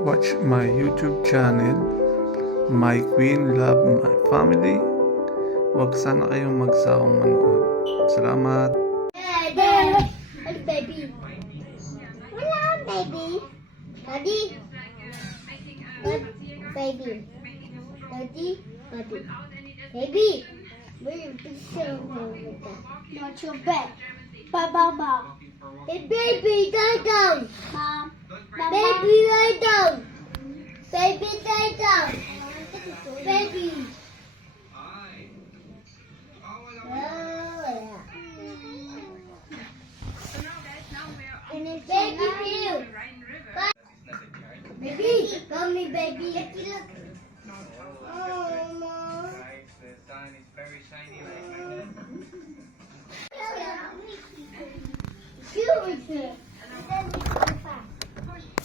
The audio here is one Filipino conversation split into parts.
watch my YouTube channel, My Queen Love My Family. Huwag sana kayong magsawang manood. Salamat! Baby. Wala, baby. Daddy. Baby. Daddy. Daddy. Baby. Where's your picture over there? Not your bed. Ba. Hey, baby, lie down. Mom. Baby, lie down. Baby, lie down. Baby. Baby, you. Baby, come me, baby. Look. Oh, Mom. The sun is very shiny Cute.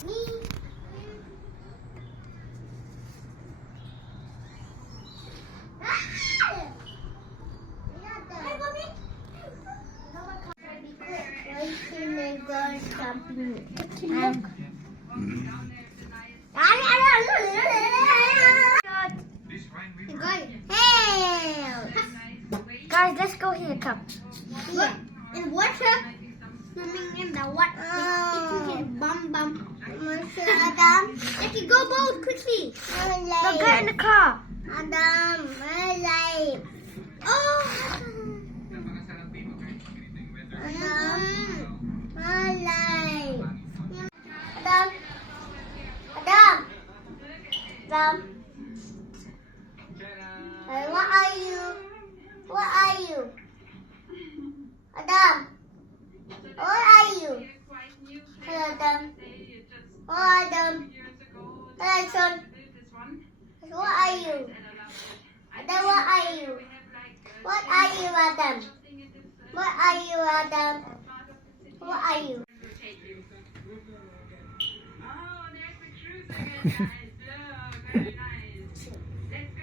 Me. Guys, let's go here. Come. Look, in water. Swimming in the water. It can bum. Adam. Let you go boat quickly. Go get in the car. Adam, my life. Oh. Adam, my life. Adam. Hey, what are you? What are you? Adam. What are you? Hello, Adam. Oh, Adam. Hello, son. What are you? Adam, what are you? What are you, Adam? What are you, Adam? What are you? Oh, there's the cruise again, guys. Look, very nice. Let's go.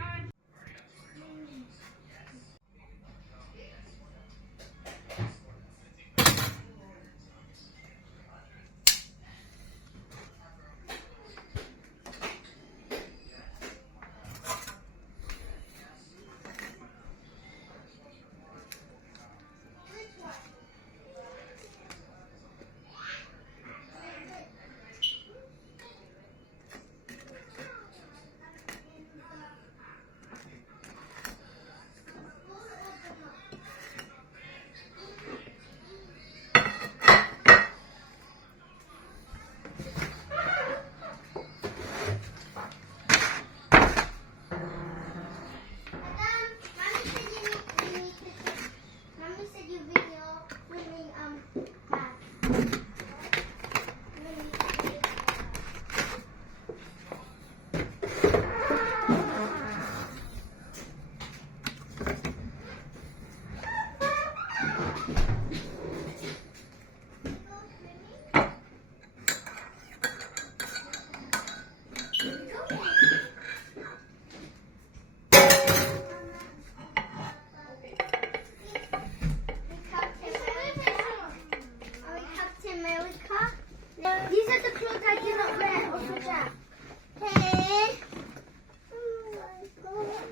Mommy said you video swimming bath. These are the clothes I did not wear. Also, Jack. Hey.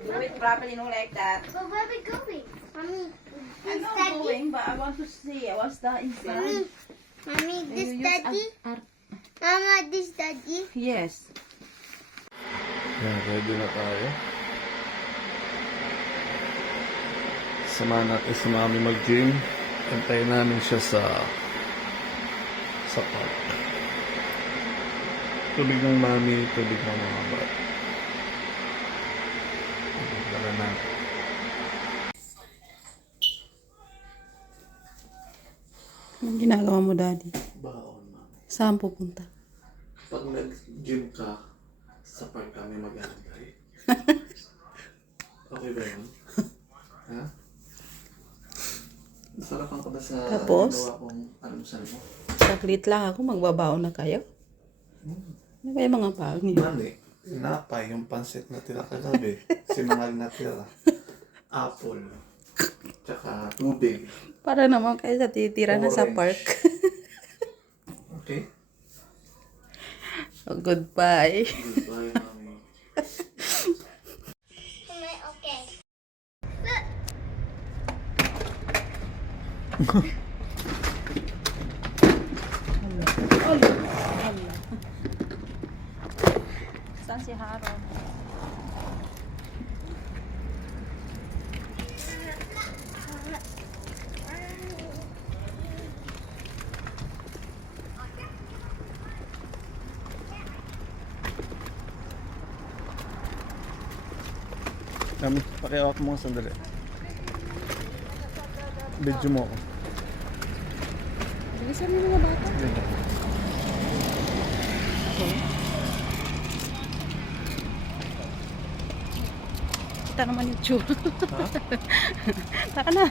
Do it properly, no like that. But where are we going? Mommy, I'm this not daddy. going, but I want to see what's the inside. Mommy, this You use daddy. Mama, this daddy. Yes. Yan, ready na tayo. Samahan natin si Mami mag-gym. Antayin namin siya sa park. Tubig ng Mami, tubig ng mga bata. Dala natin. Anong ginagawa mo, Daddy? Baon, Mami. Saan pupunta? Pag nag-gym ka, sa park kami mag-antay. Okay ba yun? Ha? Nasarapan ka ba sa Tapos? gawa kong almusal mo? Saglit lang ako, magbabaon na kayo. Ano kaya mga baon niyo? Mali, tinapay yung pansit na tira kagabi. Sinangal na tira. Apple. Tsaka tubig. Para naman kayo sa titira na sa Orange. park. Okay? Oh, goodbye. Goodbye, Mami. Okay. Look. Saan si Haron? Mami, pakiawak mo sandali. Video mo ako. Bilisan mo mga bata. Kita naman yung tsura. Taka na.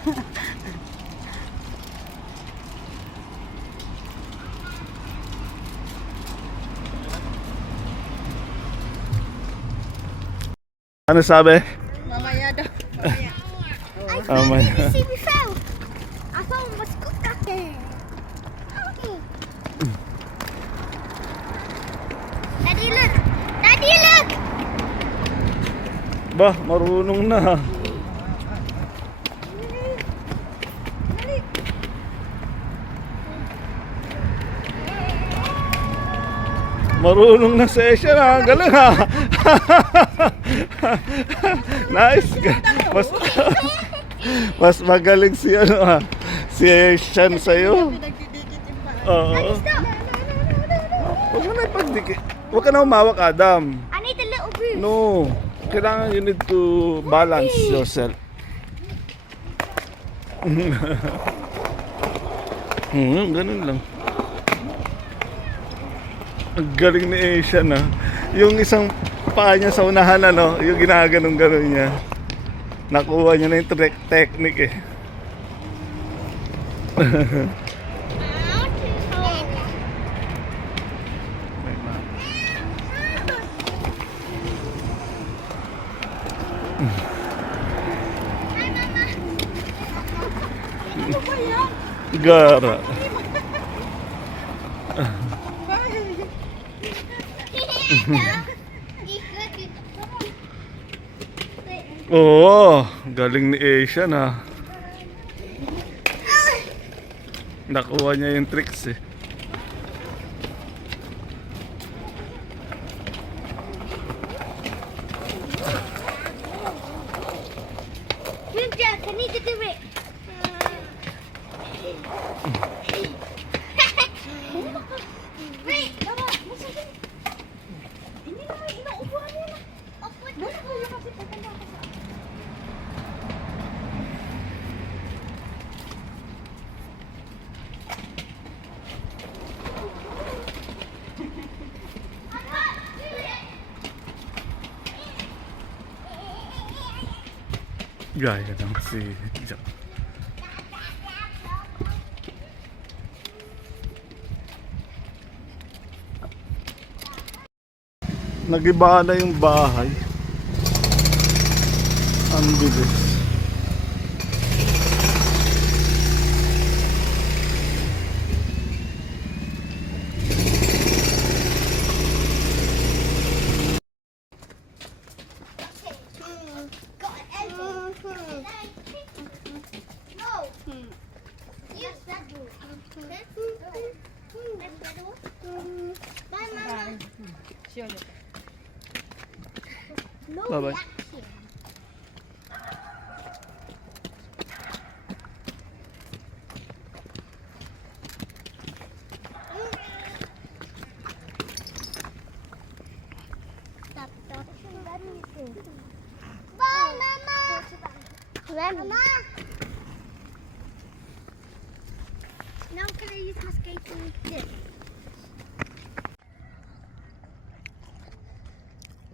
Ano sabi? Mamaya daw. Mamaya. See me fell. I thought it was cooked up there. Daddy, look. Daddy, look. Ba, marunong na. Marunong na session ha. Galing ha. Nice. Mas magaling si ano ha. Si Shan sa'yo. Oo. Stop. Huwag mo na ipagdikit. Huwag ka na umawak, Adam. I need a little boost. No. Kailangan you need to balance yourself. Ganun lang. Ang galing ni Asian ah. Yung isang paa niya sa unahan ano, yung ginaganong-ganon niya. Nakuha niya na yung technique eh. Gara. Oo, galing ni Asian ha. Nakuha niya yung tricks eh. Move, Jack. I need to do it. Wait, tama. Hindi naman inuupuan nila. Opo, kasi patanda ka sa... Gaya lang si Jack. Nagiba na yung bahay. Ang bilis. Bye-bye. Bye, Mama. Mama. Now can I use my skating stick?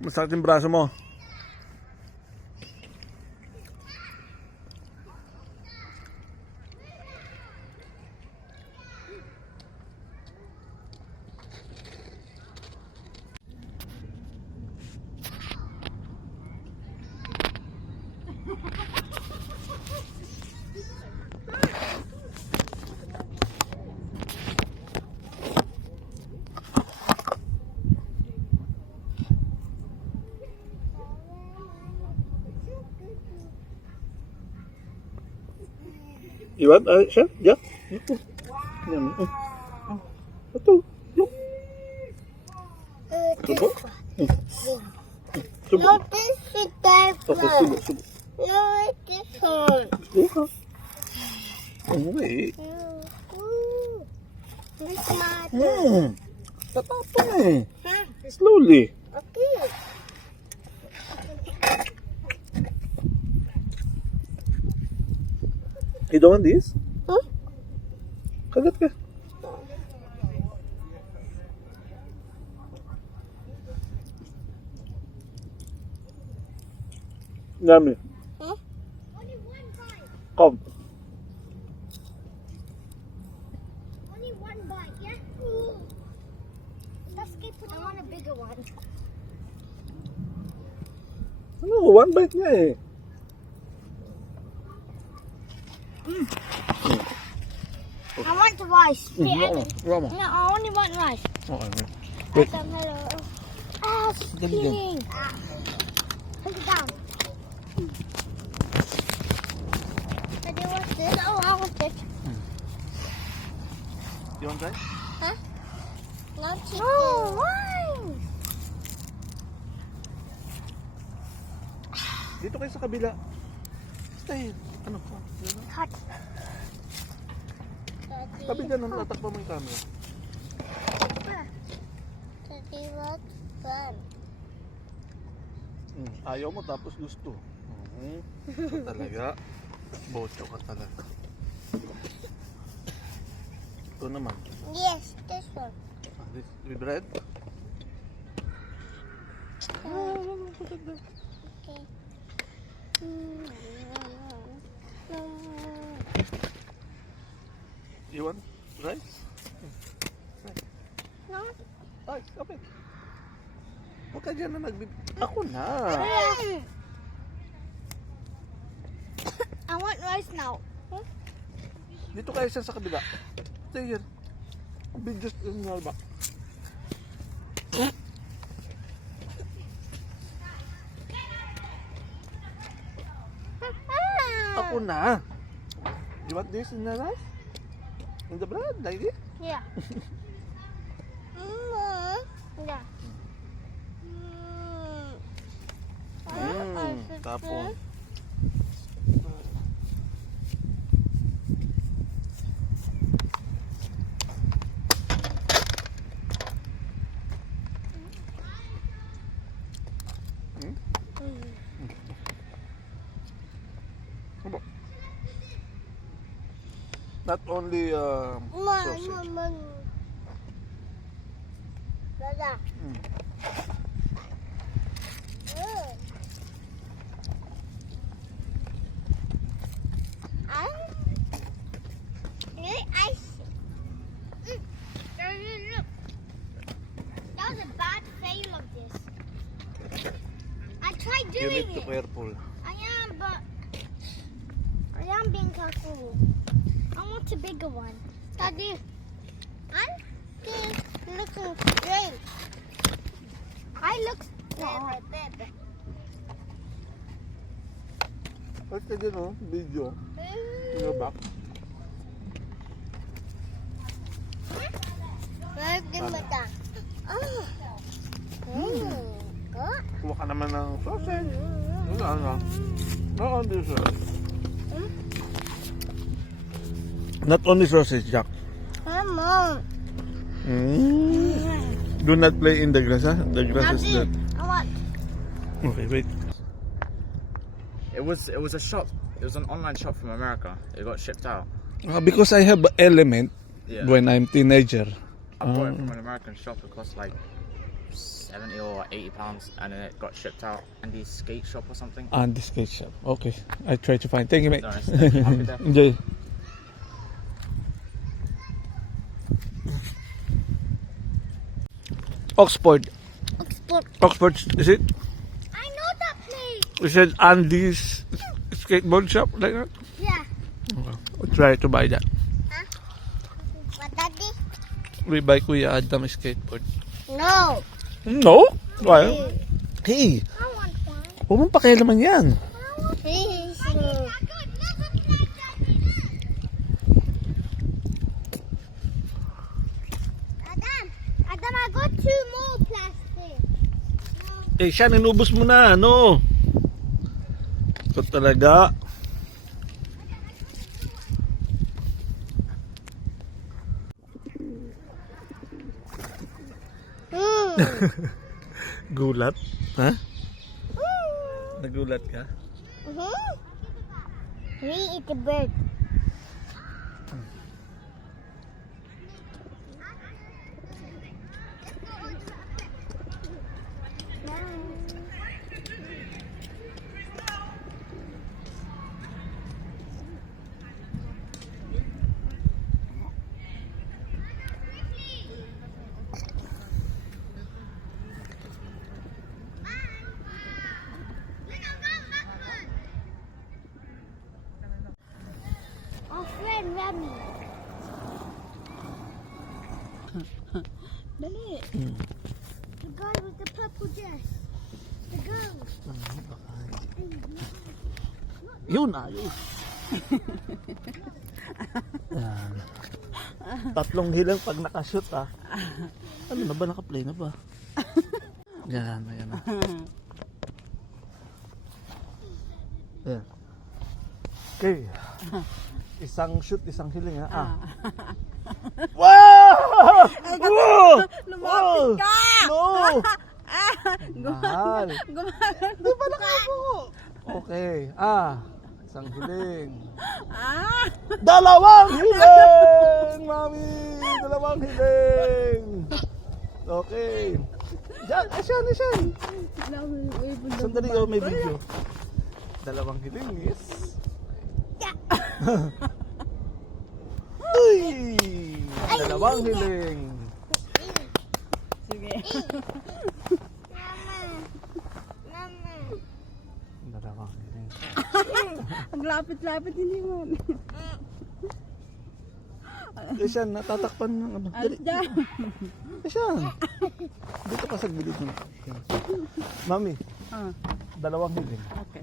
Masakit yung braso mo. You want? Chef? Yeah. Ito. Yan. Ito. Look. Subo. Subo. No, this is that Okay, one. subo, subo. No, this one. Subo. Wait. This mother. Tatapon eh. Huh? Slowly. Okay. You don't want this? Huh? Kagat ka. Yummy. Huh? Come. Only one bite, yeah? Let's keep it. I want a bigger one. Ano, one bite nga eh. I want the rice. Rama. No, I only want rice. Okay. Wait. Hello. Ah, it's Dali dyan. peeling. Put it down. Daddy, what's this? Oh, I want this. You want that? Huh? No, why? Dito kayo sa kabila. Stay. Ano pa? Hot. Tabi dyan, tatakpa mo yung camera. Daddy, what's fun? Ayaw mo tapos gusto. Talaga. Bocho ka talaga. Ito naman. Yes, this one. This with bread? Okay. You want rice? No? Ay, kapit. Huwag ka dyan na Ako na. I want rice now. Dito kayo siya sa kabila. Stay here. Video yung ba? Ako na. You want this in the rice? In the bread, like this? Yeah. Yeah. Tapos. Not only sausage. Dada. Look. That was a bad fail of this. I tried You doing need to it. careful. I am, but I am being careful. I want a bigger one. Daddy, I'm looking straight. I look straight. Ba't ka dyan oh, video? In your back. Where's the mata? Oh. Good. Kuha ka naman ng sausage. Wala na. Not only sausage. Not only sausage, Jack. Mom. Do not play in the grass, huh? The grass is Daddy, dead. I want. Okay, wait. It was a shop. It was an online shop from America. It got shipped out. Because I have Element Yeah. when I'm teenager. I bought it from an American shop. It cost like 70 or 80 pounds, and then it got shipped out. Andy's skate shop or something. On the skate shop. Okay, I try to find. Thank you, mate. Nice. Thank you. I'll be there. Enjoy. Oxford. Oxford, is it? I know that place. You said Andy's skateboard shop, like that? Yeah. I'll try to buy that. But Daddy? We buy Kuya Adam skateboard. No. No? Why? Hey, I want one. huwag mong pakialaman yan. Please. two more plastic. Eh, siya, inubos mo na, ano? Ito talaga. Gulat? Ha? Nagulat ka? We eat the bird. Our friend Remy. Dali. The guy with the purple dress. The girl. Yun, ayos. Yan. Tatlong hilang pag nakashoot, ah. Ano na ba? Naka-play na ba? Yan, ayan na. Ayan. Okay. Isang shoot, isang hiling, ha? Ah. Wow! Wow! Lumapit ka! No! Mahal. Gumagano. Di ba nakapo? Okay. Ah. Isang hiling. Dalawang hiling! Mami! Dalawang hiling! Okay. Diyan, asyan. Sandali, oh, may video. Dalawang hiling is... Uy! Dalawang hiling. Sige. Mama. Dalawang hiling. Ang lapit-lapit hindi mo. Asyan, natatakpan ng ano. Alis dyan. Asyan. Dito ka sa gilid mo. Mami, dalawang hiling. Okay.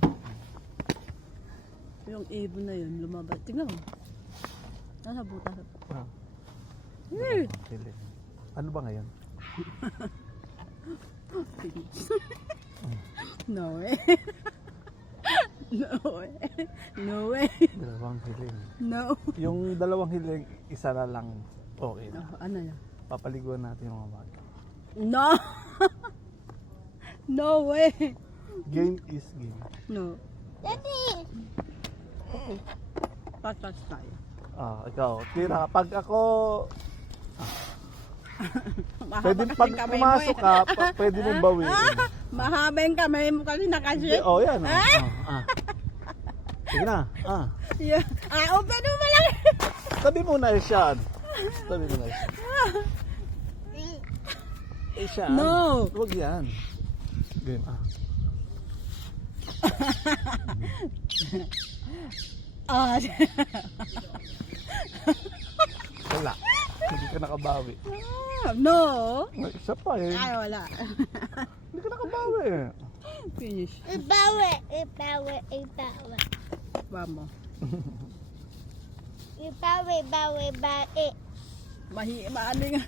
Yung ibon na yun, lumabas. Tingnan mo. Nasa butas. Ah. Dalawang hiling. Ano ba ngayon? No way. No way. No way. Dalawang hiling. No. Yung dalawang hiling, isa na lang. Okay na. Ano yan? Papaliguan natin yung mga bata. No. No way. Game is game. No. Daddy. Patas tayo. Ah, ikaw. Tira, pag ako... Pwede, Mahaba pag kasi kamay mo pumasok eh. ka, pwede mong bawiin. Mahaba yung kamay mo kasi nakasip. Oh, yan. Sige na. Yeah. Open mo lang. Tabi muna siya. Tabi muna siya. Eh siya. No. Huwag yan. Game. Wala. Hindi ka nakabawi. No. Ay, isa pa eh. Ay, wala. Hindi ka nakabawi eh. Finish. Ibawi. Vamos. Ibawi. Maano nga.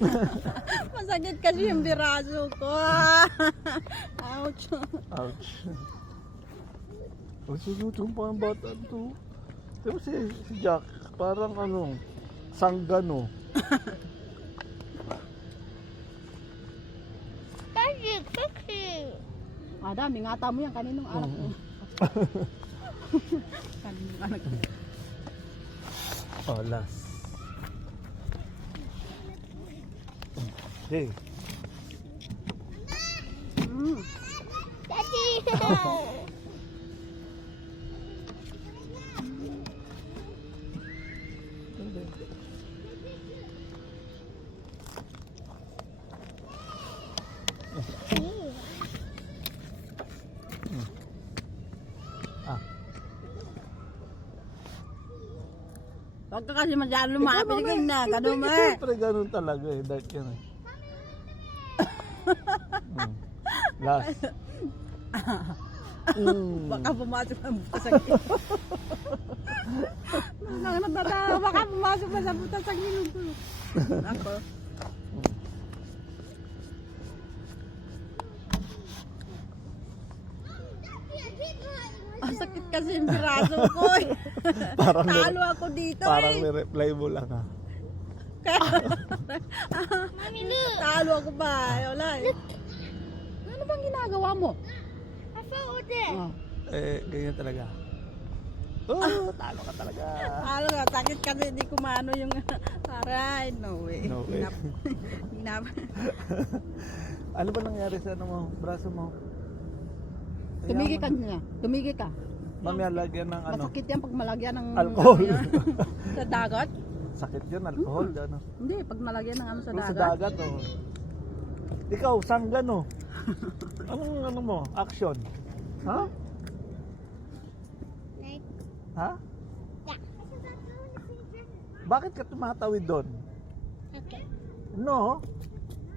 Masakit kasi yung biraso ko. Ouch. Ouch. Ang sinutong pa ang bata to. Diba si Jack, parang ano, sanggano. Daddy, cookie. Dami, ngata mo yan kaninong anak mo. Kaninong anak mo. Oh, last. Hey. Daddy. Huwag ka kasi masyadong lumapit ka na. Ganun mo eh. Siyempre ganun talaga eh. Dark yan eh. Last. Baka pumasok ang butas sa gilid. Baka pumasok pa sa butas sa gilid ko. Ako. Masakit kasi yung biraso ko eh. Parang Talo ako dito parang eh. ni-reply mo lang ha. Talo ako ba? Wala eh. Ano bang ginagawa mo? I found it. Oh. Ganyan talaga. Oh, talo ka talaga. Talo nga, sakit kasi hindi kumano yung aray. No way. No way. Ano ba nangyari sa ano mo, braso mo? Tumigil ka niya. Tumigil ka. Mamaya lagyan ng ano, Masakit yan pag malagyan ng alcohol. sa dagat. Sakit yun, alcohol. Ano? Hindi, pag malagyan ng ano sa Kung sa dagat. dagat, oh. Ikaw, sanggan, oh. Anong ano mo? Action? Ha? Ha? Bakit ka tumatawid doon? Okay. No.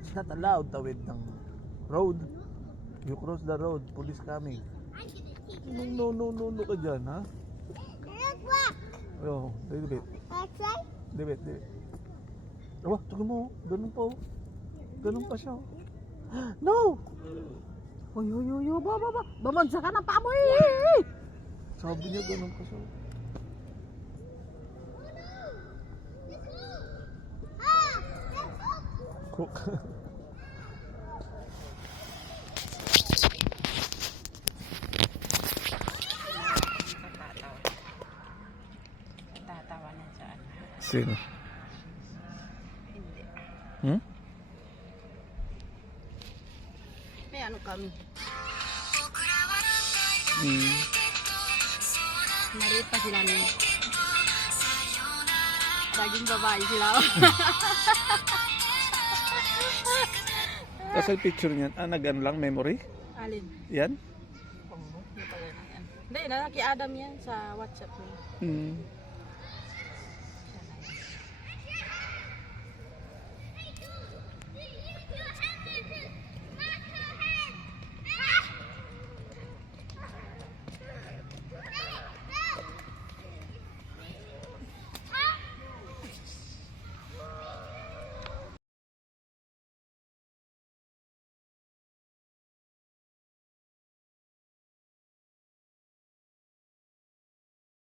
It's not allowed tawid ng road. You cross the road. Police coming. No ka dyan, ha? Look back. Oh, little bit. That's right. Little bit. Oh, tignan mo. Ganun pa, oh. Ganun pa siya, oh. No! Uy, ba. Bamansa ka ng paa mo eh. Sabi niya ganun pa siya. Cook. Tatawa na siya. Sino? Hindi. Hmm? May ano kami. Maliit pa sila nun. Laging babae sila. Kasal picture niyan. Nagan lang memory? Alin? Yan? Hindi, nalaki Adam yan sa WhatsApp niya. Hmm.